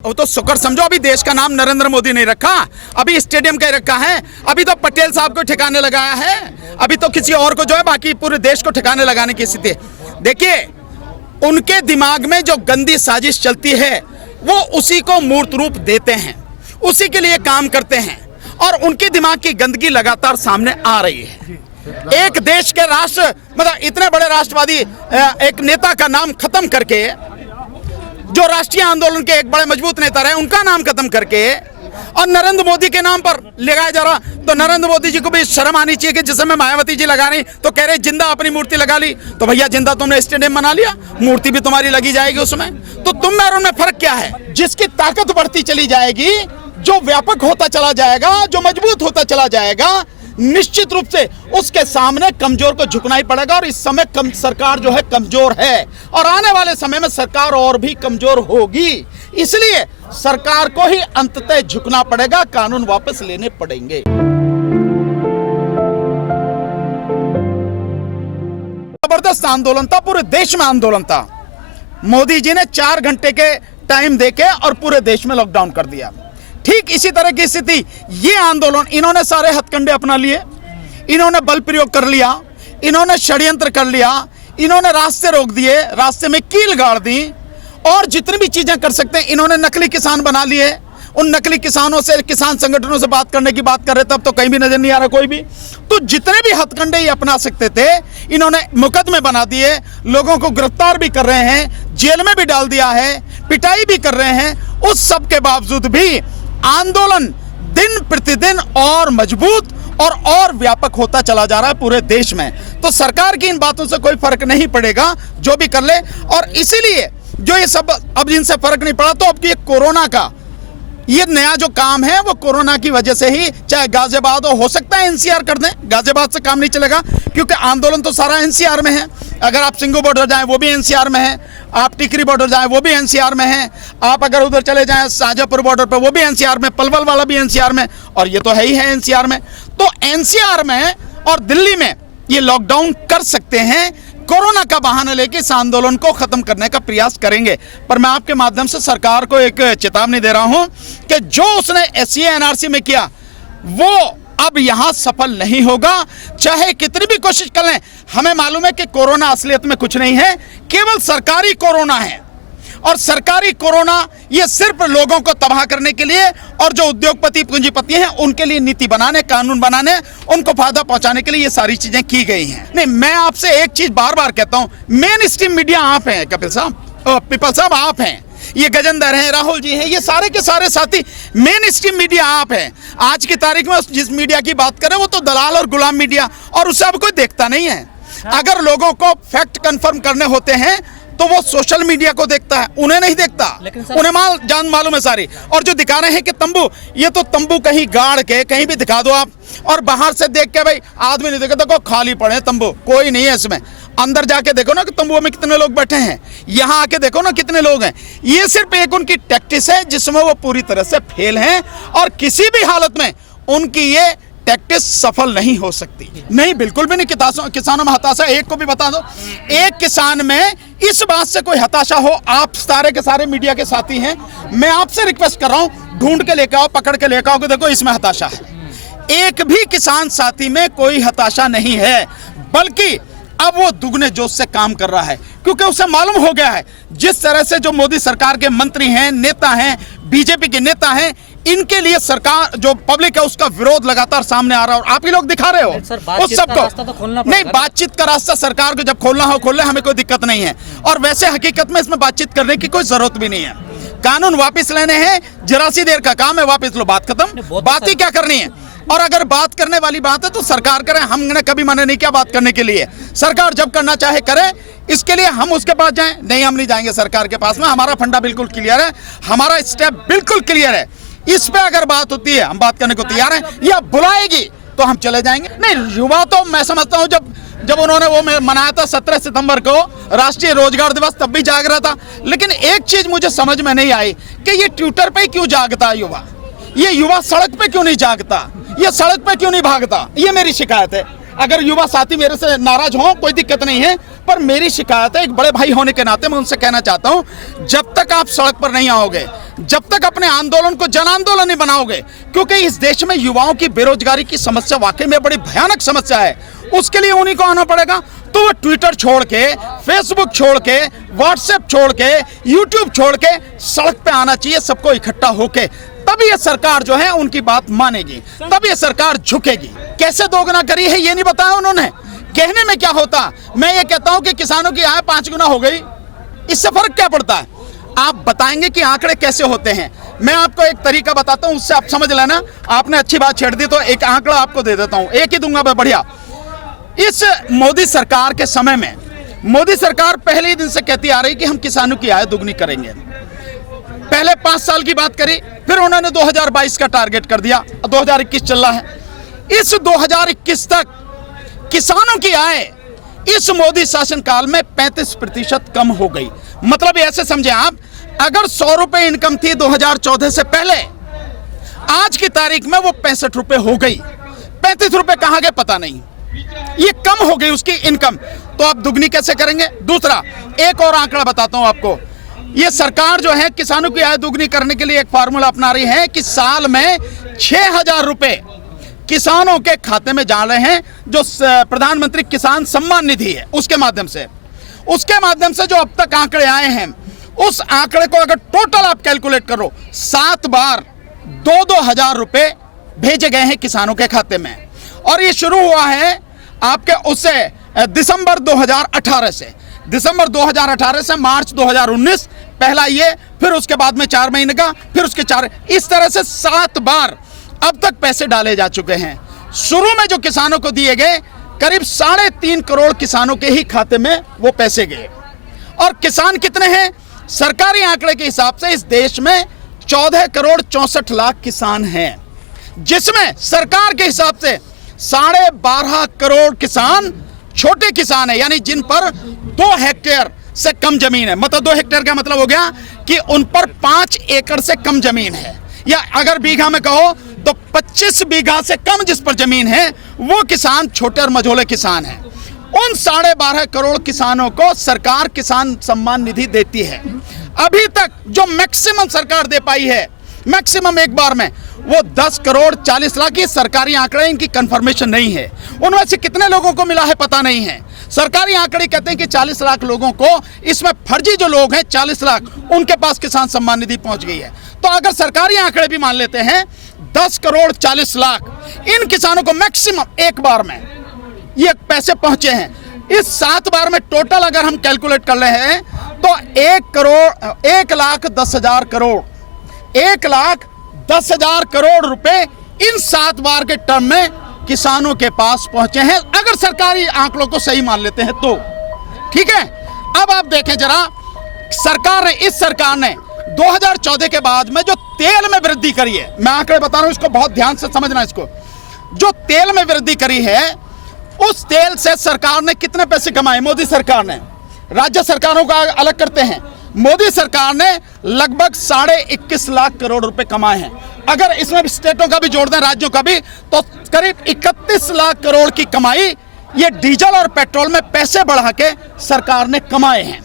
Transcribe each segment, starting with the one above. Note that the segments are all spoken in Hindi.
वो तो शुक्र समझो अभी देश का नाम नरेंद्र मोदी नहीं रखा, अभी स्टेडियम का रखा है, अभी तो पटेल साहब को ठिकाने लगाया है, अभी तो किसी और को जो है बाकी पूरे देश को ठिकाने लगाने की स्थिति। देखिए उनके दिमाग में जो गंदी साजिश चलती है वो उसी को मूर्त रूप देते हैं, उसी के लिए काम करते हैं और उनके दिमाग की गंदगी लगातार सामने आ रही है। एक देश के राष्ट्र मतलब इतने बड़े राष्ट्रवादी एक नेता का नाम खत्म करके, जो राष्ट्रीय आंदोलन के एक बड़े मजबूत नेता रहे उनका नाम खत्म करके और नरेंद्र मोदी के नाम पर लगाया जा रहा, तो नरेंद्र मोदी जी को भी शर्म आनी चाहिए कि जिस समय मायावती जी लगा रही तो कह रहे जिंदा अपनी मूर्ति लगा ली, तो भैया जिंदा तुमने स्टेडियम बना लिया, मूर्ति भी तुम्हारी लगी जाएगी उसमें, तो तुम में और उनमें फर्क क्या है? जिसकी ताकत बढ़ती चली जाएगी, जो व्यापक होता चला जाएगा, जो मजबूत होता चला जाएगा, निश्चित रूप से उसके सामने कमजोर को झुकना ही पड़ेगा। और इस समय सरकार जो है कमजोर है और आने वाले समय में सरकार और भी कमजोर होगी, इसलिए सरकार को ही अंततः झुकना पड़ेगा, कानून वापस लेने पड़ेंगे। जबरदस्त आंदोलन था, पूरे देश में आंदोलन था। मोदी जी ने 4 घंटे के टाइम देके और पूरे देश में लॉकडाउन कर दिया। ठीक इसी तरह की स्थिति ये आंदोलन, इन्होंने सारे हथकंडे अपना लिए, इन्होंने बल प्रयोग कर लिया, इन्होंने षड्यंत्र कर लिया, इन्होंने रास्ते रोक दिए, रास्ते में कील गाड़ दी और जितनी भी चीजें कर सकते हैं इन्होंने नकली किसान बना लिए। उन नकली किसानों से, किसान संगठनों से बात करने की बात कर रहे तब तो कहीं भी नजर नहीं आ रहा कोई भी। तो जितने भी हथकंडे ये अपना सकते थे इन्होंने मुकदमे बना दिए, लोगों को गिरफ्तार भी कर रहे हैं, जेल में भी डाल दिया है, पिटाई भी कर रहे हैं। उस सब के बावजूद भी आंदोलन दिन प्रतिदिन और मजबूत और व्यापक होता चला जा रहा है पूरे देश में। तो सरकार की इन बातों से कोई फर्क नहीं पड़ेगा, जो भी कर ले। और इसीलिए जो ये सब अब इनसे फर्क नहीं पड़ा, तो अब ये कोरोना का ये नया जो काम है वो कोरोना की वजह से ही, चाहे गाजियाबाद हो सकता है एनसीआर कर दें, गाजियाबाद से काम नहीं चलेगा क्योंकि आंदोलन तो सारा एनसीआर में है। अगर आप सिंगू बॉर्डर जाएं वो भी एनसीआर में है, आप टिकरी बॉर्डर जाएं वो भी एनसीआर में है, आप अगर उधर चले जाएं शाहजहांपुर बॉर्डर पे वो भी एनसीआर में, पलवल वाला भी एनसीआर में, और ये तो है ही है एनसीआर में। तो एनसीआर में और दिल्ली में ये लॉकडाउन कर सकते हैं, कोरोना का बहाना लेके इस आंदोलन को खत्म करने का प्रयास करेंगे। पर मैं आपके माध्यम से सरकार को एक चेतावनी दे रहा हूं कि जो उसने एससीए एनआरसी में किया वो अब यहां सफल नहीं होगा, चाहे कितनी भी कोशिश कर लें। हमें मालूम है कि कोरोना असलियत में कुछ नहीं है, केवल सरकारी कोरोना है। और सरकारी कोरोना ये सिर्फ लोगों को तबाह करने के लिए और जो उद्योगपति पूंजीपति हैं उनके लिए नीति बनाने, कानून बनाने, उनको फायदा पहुंचाने के लिए ये सारी चीजें की गई हैं। नहीं, मैं आपसे एक चीज बार बार कहता हूं, मेन स्ट्रीम मीडिया आप हैं कपिल साहब, पिपल साहब आप हैं, ये गजेंद्र हैं, राहुल जी हैं, ये सारे के सारे साथी मेन स्ट्रीम मीडिया आप हैं। आज की तारीख में जिस मीडिया की बात करें वो तो दलाल और गुलाम मीडिया, और उसे अब कोई देखता नहीं है। अगर लोगों को फैक्ट कंफर्म करने होते हैं तो वो सोशल मीडिया को देखता है, उन्हें नहीं देखता, उन्हें जान मालूम है सारी। और जो दिखा रहे हैं कि तंबू, ये तो तंबू कहीं गाड़ के कहीं भी दिखा दो आप, और बाहर से देख के भाई आदमी नहीं देखा, देखो खाली पड़े तंबू, कोई नहीं है इसमें। अंदर जाके देखो ना कि तंबुओं में कितने लोग बैठे हैं, यहाँ आके देखो ना कितने लोग हैं। ये सिर्फ एक उनकी टैक्टिस है जिसमें वो पूरी तरह से फेल हैं और किसी भी हालत में उनकी ये टैक्टिस सफल नहीं हो सकती। नहीं, बिल्कुल भी नहीं। किसानों में हताशा, एक को भी बता दो, एक किसान में इस बात से कोई हताशा हो, आप सारे के सारे मीडिया के साथी हैं, मैं आपसे रिक्वेस्ट कर रहा हूं, ढूंढ के लेकर आओ, पकड़ के लेकर आओ कि देखो इसमें हताशा है। एक भी किसान साथी में कोई हताशा नहीं है, बल्कि अब वो दुगने जोश से काम कर रहा है, क्योंकि उसे मालूम हो गया है जिस तरह से जो मोदी सरकार के मंत्री हैं, नेता हैं, बीजेपी के नेता हैं, इनके लिए सरकार जो पब्लिक है उसका विरोध लगातार सामने आ रहा है और आप ही लोग दिखा रहे हो उस सबको। नहीं, बातचीत का रास्ता सरकार को जब खोलना हो खोल ले, हमें कोई दिक्कत नहीं है। और वैसे हकीकत में इसमें बातचीत करने की कोई जरूरत भी नहीं है। कानून वापिस लेने हैं, जरा सी देर का काम है, वापिस लो, बात खत्म, बात ही क्या करनी है। और अगर बात करने वाली बात है तो सरकार करे, हमने कभी मना नहीं किया बात करने के लिए। सरकार जब करना चाहे करे, इसके लिए हम उसके पास जाएं? नहीं, हम नहीं जाएंगे सरकार के पास में। हमारा फंडा बिल्कुल क्लियर है, हमारा स्टेप बिल्कुल क्लियर है। इस पे अगर बात होती है हम बात करने को तैयार हैं, या बुलाएगी तो हम चले जाएंगे। नहीं, युवा तो मैं समझता हूँ जब उन्होंने वो मनाया था 17 सितंबर को राष्ट्रीय रोजगार दिवस, तब भी जाग रहा था। लेकिन एक चीज मुझे समझ में नहीं आई कि ये ट्विटर पे क्यों जागता है युवा, ये युवा सड़क पे क्यों नहीं जागता, ये सड़क पे क्यों नहीं भागता, ये मेरी शिकायत है। अगर युवा साथी मेरे से नाराज हो कोई दिक्कत नहीं है, पर मेरी शिकायत है, एक बड़े भाई होने के नाते मैं उनसे कहना चाहता हूं, जब तक आप सड़क पर नहीं आओगे, जब तक अपने आंदोलन को जन आंदोलन नहीं बनाओगे, क्योंकि इस देश में युवाओं की बेरोजगारी की समस्या वाकई में बड़ी भयानक समस्या है, उसके लिए उन्हीं को आना पड़ेगा। तो वो ट्विटर छोड़ के, फेसबुक छोड़ के, व्हाट्सएप छोड़ के, यूट्यूब छोड़ के सड़क पे आना चाहिए सबको इकट्ठा होके, तभी ये सरकार जो है उनकी बात मानेगी, तभी ये सरकार झुकेगी। कैसे दोगुना करी है ये नहीं बताया उन्होंने। कहने में क्या होता, मैं ये कहता हूं कि किसानों की आय 5 गुना हो गई, इससे फर्क क्या पड़ता है? आप बताएंगे कि आंकड़े कैसे होते हैं। मैं आपको एक तरीका बताता हूं, उससे आप समझ लेना। आपने अच्छी बात छेड़ दी तो एक आंकड़ा आपको दे देता हूं, एक ही दूंगा मैं, बढ़िया। इस मोदी सरकार के समय में मोदी सरकार पहले ही दिन से कहती आ रही कि हम किसानों की आय दुगनी करेंगे। पहले 5 साल की बात करी, फिर उन्होंने 2022 का टारगेट कर दिया, 2021 चल रहा है। इस 2021 तक किसानों की आय इस मोदी शासनकाल में 35% कम हो गई। मतलब ऐसे समझे आप, अगर 100 रुपए इनकम थी 2014 से पहले, आज की तारीख में वो 65 रुपए हो गई। 35 रुपए कहां गए पता नहीं, ये कम हो गई उसकी इनकम। तो आप दुगनी कैसे करेंगे? दूसरा, एक और आंकड़ा बताता हूं आपको। ये सरकार जो है किसानों की आय दुगनी करने के लिए एक फार्मूला अपना रही है कि साल में 6,000 रुपए किसानों के खाते में जा रहे हैं, जो प्रधानमंत्री किसान सम्मान निधि है उसके माध्यम से जो अब तक आंकड़े आए हैं, उस आंकड़े को अगर टोटल आप कैलकुलेट करो, 7 बार 2-2 हजार रुपए भेजे गए हैं किसानों के खाते में। और ये शुरू हुआ है आपके उससे दिसंबर 2018 से, दिसंबर 2018 से मार्च 2019 पहला ये, फिर उसके बाद में 4 महीने का, फिर उसके 4, इस तरह से 7 बार अब तक पैसे डाले जा चुके हैं। शुरू में जो किसानों को दिए गए, करीब 3.5 करोड़ किसानों के ही खाते में वो पैसे गए। और किसान कितने हैं? सरकारी आंकड़े के हिसाब से इस देश में 14 करोड़ 64 लाख किसान हैं, जिसमें सरकार के हिसाब से 12.5 करोड़ किसान छोटे किसान है, यानी जिन पर 2 हेक्टेयर से कम जमीन है। मतलब 2 हेक्टेयर का मतलब हो गया कि उन पर 5 एकड़ से कम जमीन है, या अगर बीघा में कहो तो 25 बीघा से कम जिस पर जमीन है, वो किसान छोटे और मझोले किसान हैं। उन 12.5 करोड़ किसानों को सरकार किसान सम्मान निधि देती है। अभी तक जो मैक्सिमम सरकार दे पाई है, मैक्सिमम एक बार में, वो 10 करोड़ 40 लाख। ये सरकारी आंकड़े, इनकी कंफर्मेशन नहीं है। उनमें से कितने लोगों को मिला है पता नहीं है। सरकारी आंकड़े कहते हैं कि 40 लाख लोगों को, इसमें फर्जी जो लोग हैं 40 लाख, उनके पास किसान सम्मान निधि पहुंच गई है। तो अगर सरकारी आंकड़े भी मान लेते हैं 10 करोड़ 40 लाख, इन किसानों को मैक्सिमम एक बार में ये पैसे पहुंचे हैं। इस 7 बार में टोटल अगर हम कैलकुलेट कर रहे हैं तो 1,10,000 करोड़ 1,10,000 करोड़ रुपए इन 7 बार के टर्म में किसानों के पास पहुंचे हैं, अगर सरकारी आंकड़ों को सही मान लेते हैं तो। ठीक है, अब आप देखें जरा, इस सरकार ने 2014 के बाद में जो तेल में वृद्धि करी है, मैं आंकड़े बता रहा हूं, इसको बहुत ध्यान से समझना। इसको, जो तेल में वृद्धि करी है, उस तेल से सरकार ने कितने पैसे कमाए? मोदी सरकार ने, राज्य सरकारों का अलग करते हैं, मोदी सरकार ने लगभग 21.5 लाख करोड़ रुपए कमाए हैं। अगर इसमें स्टेटों का भी जोड़ दें, राज्यों का भी, तो करीब 31 लाख करोड़ की कमाई ये डीजल और पेट्रोल में पैसे बढ़ा के सरकार ने कमाए हैं।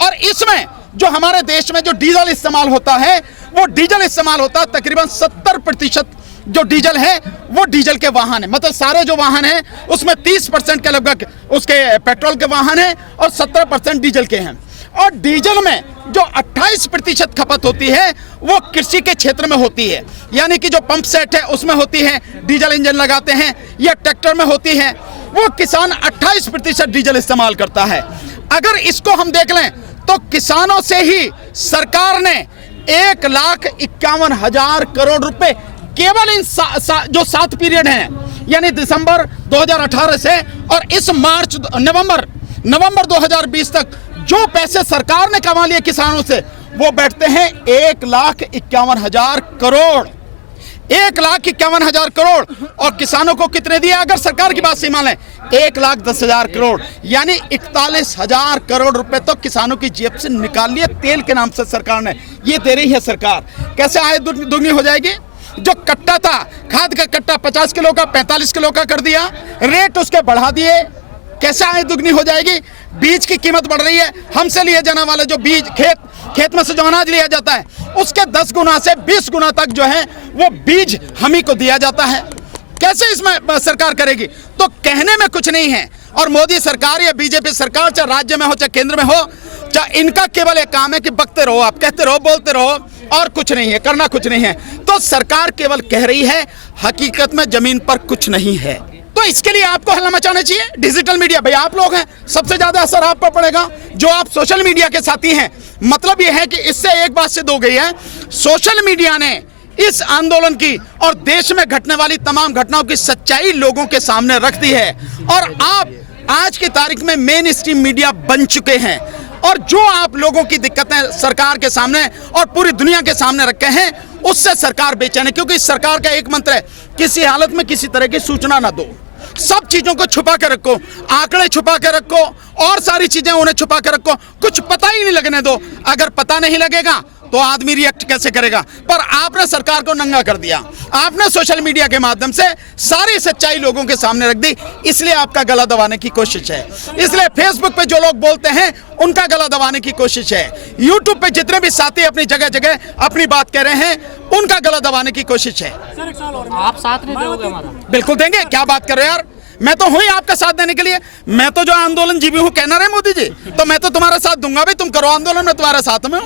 और इसमें जो हमारे देश में जो डीजल इस्तेमाल होता है, वो डीजल इस्तेमाल होता है तकरीबन 70% जो डीजल है वो डीजल के वाहन है। मतलब सारे जो वाहन हैं उसमें 30% के लगभग उसके पेट्रोल के वाहन हैं और 17% डीजल के हैं। और डीजल में जो 28% खपत होती है वो कृषि के क्षेत्र में होती है, यानी कि जो पंप सेट है उसमें होती है, डीजल इंजन लगाते हैं, या ट्रैक्टर में होती है, वो किसान 28% डीजल इस्तेमाल करता है। अगर इसको हम देख लें तो किसानों से ही सरकार ने 1,51,000 करोड़ रुपए केवल इन जो 7 पीरियड हैं, यानी दिसंबर 2018 से और इस नवंबर 2020 तक जो पैसे सरकार ने कमा लिए किसानों से, वो बैठते हैं 1,51,000 करोड़। 1,51,000 करोड़। और किसानों को कितने दिए? अगर सरकार की बात से मान लें 1,10,000 करोड़, यानी 41,000 करोड़ रुपए तो किसानों की जेब से निकाल लिए तेल के नाम से सरकार ने। ये दे रही है सरकार। कैसे आय दुगनी हो जाएगी? जो कट्टा था, खाद का कट्टा 50 किलो का 45 किलो का कर दिया, रेट उसके बढ़ा दिए, कैसे आय दुगनी हो जाएगी? बीज की कीमत बढ़ रही है, हमसे लिए जाने वाले जो बीज खेत में से जो अनाज लिया जाता है उसके 10 गुना से 20 गुना तक जो है वो बीज हम ही को दिया जाता है। कैसे इसमें सरकार करेगी? तो कहने में कुछ नहीं है। और मोदी सरकार या बीजेपी सरकार, चाहे राज्य में हो चाहे केंद्र में हो, चाहे इनका केवल एक काम है कि बकते रहो, आप कहते रहो, बोलते रहो, और कुछ नहीं है, करना कुछ नहीं है। तो सरकार केवल कह रही है, हकीकत में जमीन पर कुछ नहीं है। तो इसके लिए आपको हल्ला मचाना चाहिए। डिजिटल मीडिया, भाई आप लोग हैं, सबसे ज्यादा असर आप पर पड़ेगा जो आप सोशल मीडिया के साथी हैं। मतलब यह है कि इससे एक बात सिद्ध हो गई है, सोशल मीडिया ने इस आंदोलन की और देश में घटने वाली तमाम घटनाओं की सच्चाई लोगों के सामने रख दी है। और आप आज की तारीख में मेन स्ट्रीम मीडिया बन चुके हैं। और जो आप लोगों की दिक्कतें सरकार के सामने और पूरी दुनिया के सामने रखे हैं, उससे सरकार बेचैन है। क्योंकि सरकार का एक मंत्र है, किसी हालत में किसी तरह की सूचना ना दो, सब चीजों को छुपा के रखो, आंकड़े छुपा के रखो और सारी चीजें उन्हें छुपा के रखो, कुछ पता ही नहीं लगने दो। अगर पता नहीं लगेगा तो आदमी रिएक्ट कैसे करेगा? पर आपने सरकार को नंगा कर दिया, आपने सोशल मीडिया के माध्यम से सारी सच्चाई लोगों के सामने रख दी। इसलिए आपका गला दबाने की कोशिश है, इसलिए फेसबुक पे जो लोग बोलते हैं उनका गला दबाने की कोशिश है, यूट्यूब पे जितने भी साथी अपनी जगह जगह अपनी बात कह रहे हैं उनका गला दबाने की कोशिश है। आप साथ नहीं दोगे हमारा? बिल्कुल देंगे। क्या बात कर रहे हो यार, मैं तो हूं ही आपका साथ देने के लिए। मैं तो जो आंदोलन जीवी हूं, कहना रहे मोदी जी, तो मैं तो तुम्हारा साथ दूंगा। भाई तुम करो आंदोलन, मैं तुम्हारे साथ में हूं।